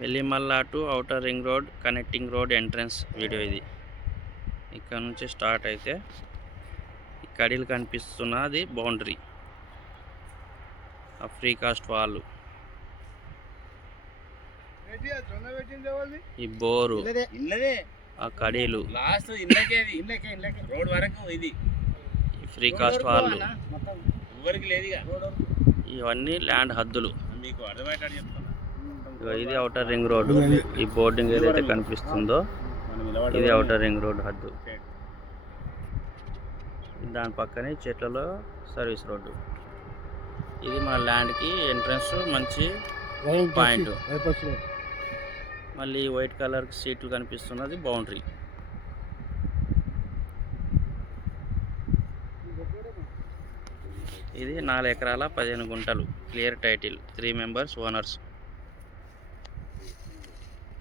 వెల్లిమల్ల to outer ring road connecting road entrance video ఇది. ఇక్కడ నుంచి స్టార్ట్ అయితే ఈ కడీలు కనిపిస్తున్నది బౌండరీ, ఆ ఫ్రీ కాస్ట్ వాళ్ళు, ఈ బోరు, ఆ కడీలు, ఫ్రీ కాస్ట్ వాళ్ళు, ఇవన్నీ ల్యాండ్ హద్దులు. ఇది ఔటర్ రింగ్ రోడ్. ఈ బోర్డింగ్ ఏదైతే కనిపిస్తుందో ఇది ఔటర్ రింగ్ రోడ్ హద్దు. దాని పక్కనే చెట్లలో సర్వీస్ రోడ్డు. ఇది మన ల్యాండ్కి ఎంట్రన్స్ మంచి పాయింట్. మళ్ళీ వైట్ కలర్ సీట్లు కనిపిస్తున్నది బౌండరీ. ఇది 4 ఎకరాల 15 గుంటలు, క్లియర్ టైటిల్, 3 మెంబర్స్ ఓనర్స్.